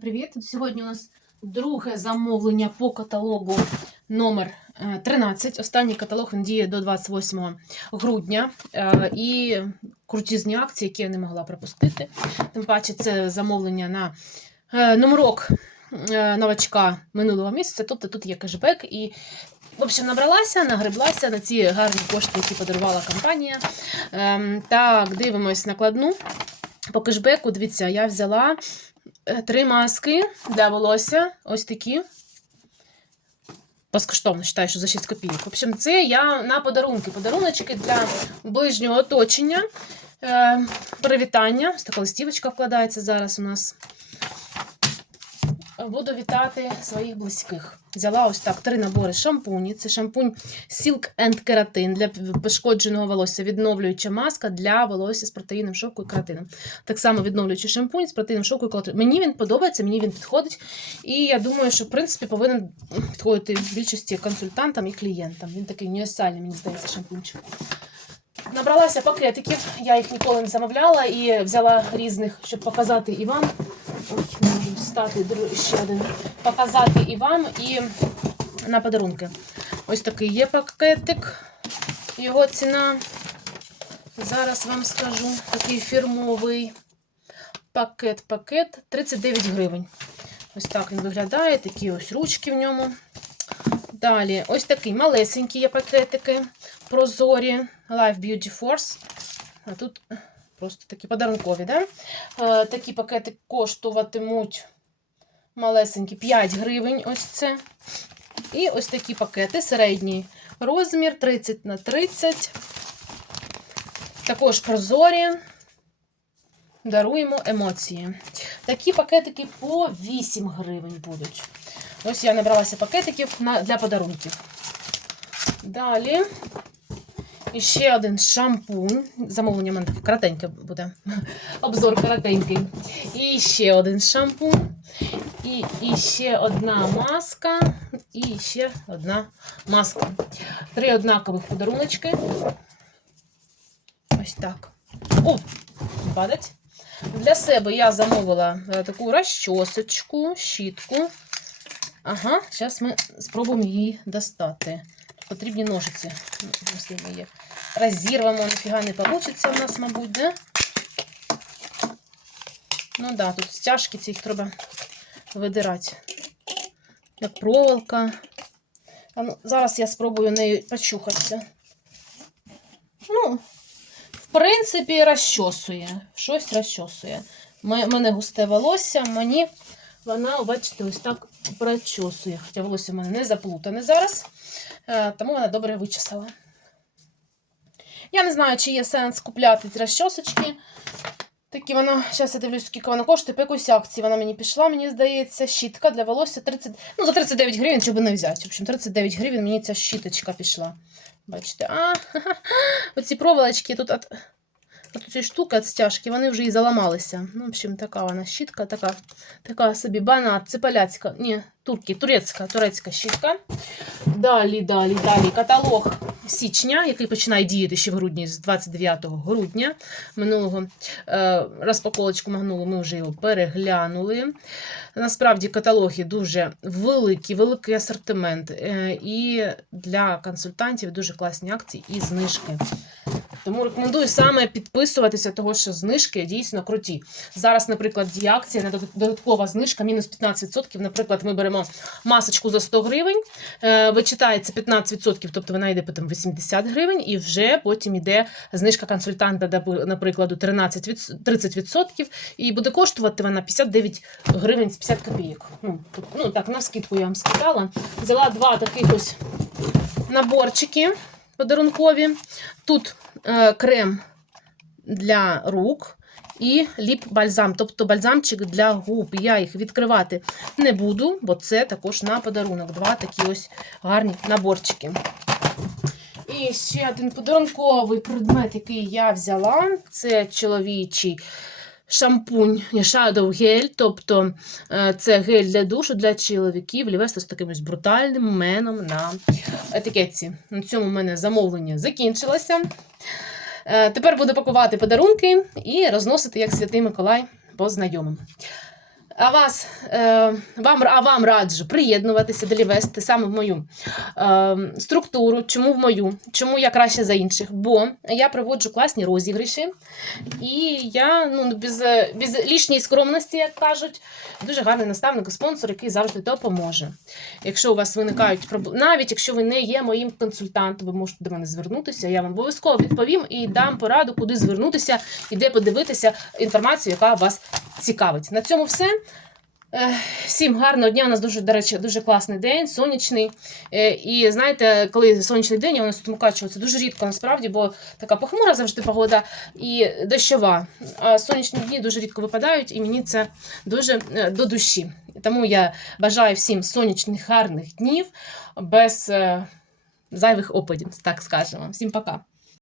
Привіт! Сьогодні у нас друге замовлення по каталогу номер е, 13. Останній каталог він діє до 28 грудня. Е, І крутізні акції, які я не могла пропустити. Тим паче, це замовлення на е, номерок е, новачка минулого місяця. Тобто тут є кешбек і. В общем, набралася, нагреблася на ці гарні кошти, які подарувала компанія. Ем, так, дивимось накладну. По кешбеку, дивіться, я взяла е, три маски для волосся. Ось такі. Безкоштовно вважаю, що за 6 копійок. В общем, це я на подарунки. Подаруночки для ближнього оточення. Е, привітання. Ось така листівочка вкладається зараз у нас. Буду вітати своїх близьких. Взяла ось так три набори шампуні. Це шампунь Silk and Keratin для пошкодженого волосся, відновлююча маска для волосся з протеїном шовку і кератином. Так само відновлюючий шампунь з протеїном шовку і кератином. Мені він подобається, мені він підходить. І я думаю, що в принципі повинен підходити більшості консультантам і клієнтам. Він такий універсальний, мені здається, шампунчик. Набралася пакетиків, я їх ніколи не замовляла і взяла різних, щоб показати і вам. Ой, дру- ще один. Показати і вам, і на подарунки. Ось такий є пакетик. Його ціна. Зараз вам скажу. Такий фірмовий пакет-пакет 39 гривень. Ось так він виглядає. Такі ось ручки в ньому. Далі, ось такий малесенький є пакетики. Прозорі. Life Beauty Force. А тут просто такі подарункові, да? Е, такі пакети коштуватимуть малесенькі 5 гривень. Ось це. І ось такі пакети середній розмір 30 на 30. Також прозорі. Даруємо емоції. Такі пакетики по 8 гривень будуть. Ось я набралася пакетиків для подарунків. Далі. І ще один шампунь. Замовлення в мене таке коротеньке буде. Обзор коротенький. І ще один шампунь. І, і ще одна маска. І ще одна маска. Три однакових подаруночки. Ось так. О, падать. Для себе я замовила е, таку розчосочку, щітку. Ага, зараз ми спробуємо її достати. Потрібні ножиці. Розірвемо, ніфіга не вийде у нас, мабуть, да? Ну да, тут стяжки ці їх треба видирати. Як проволока. А ну, зараз я спробую нею почухатися. Ну, в принципі, розчосує. Щось розчосує. У мене густе волосся, мені вона, бачите, ось так прочосує. Хоча волосся в мене не заплутане зараз, е, тому вона добре вичесала. Я не знаю, чи є сенс купляти розчосочки. Такі вона, зараз я дивлюсь, скільки вона коштує. По якоїсь акції вона мені пішла, мені здається, щітка для волосся 30, ну, за 39 гривень, щоб не взяти. В общем, 39 гривень мені ця щіточка пішла. Бачите, а, оці проволочки тут от, от ці штуки від стяжки, вони вже і заламалися. Ну, в общем, така вона щітка, така, така собі банат, це поляцька, ні, турки, турецька, турецька щітка. Далі, далі, далі. Каталог січня, який починає діяти ще в грудні з 29 грудня минулого е, розпаковочку магнулу ми вже його переглянули. Насправді каталоги дуже великі, великий асортимент. е, і для консультантів дуже класні акції і знижки. Тому рекомендую саме підписуватися, того що знижки дійсно круті. Зараз, наприклад, є акція на додаткова знижка, мінус 15%. Наприклад, ми беремо масочку за 100 гривень, е, вичитається 15%, тобто вона йде потім 80 гривень, і вже потім йде знижка консультанта, наприклад, 13 від- 30%, і буде коштувати вона 59 гривень з 50 копійок. Ну, ну так, на скидку я вам сказала. Взяла два таких ось наборчики подарункові. Тут крем для рук і ліп-бальзам, тобто бальзамчик для губ. Я їх відкривати не буду, бо це також на подарунок. Два такі ось гарні наборчики. І ще один подарунковий предмет, який я взяла, це чоловічий шампунь Shadow гель, тобто е, це гель для душу для чоловіків, лівеста з таким брутальним меном на етикетці. На цьому в мене замовлення закінчилося. Е, Тепер буду пакувати подарунки і розносити як святий Миколай по знайомим. А вас, е, вам, а вам раджу приєднуватися, далі вести саме в мою е, структуру. Чому в мою? Чому я краще за інших? Бо я проводжу класні розіграші, і я ну, без, без лишньої скромності, як кажуть, дуже гарний наставник і спонсор, який завжди допоможе. Якщо у вас виникають проблеми, навіть якщо ви не є моїм консультантом, ви можете до мене звернутися. Я вам обов'язково відповім і дам пораду, куди звернутися і де подивитися інформацію, яка вас цікавить. На цьому все. Е, Всім гарного дня. У нас дуже, до речі, дуже класний день, сонячний. Е, І знаєте, коли сонячний день, я нас тут Мукачево, це дуже рідко насправді, бо така похмура завжди погода і дощова. А сонячні дні дуже рідко випадають, і мені це дуже е, до душі. Тому я бажаю всім сонячних гарних днів без зайвих опадів, так скажемо. Всім пока.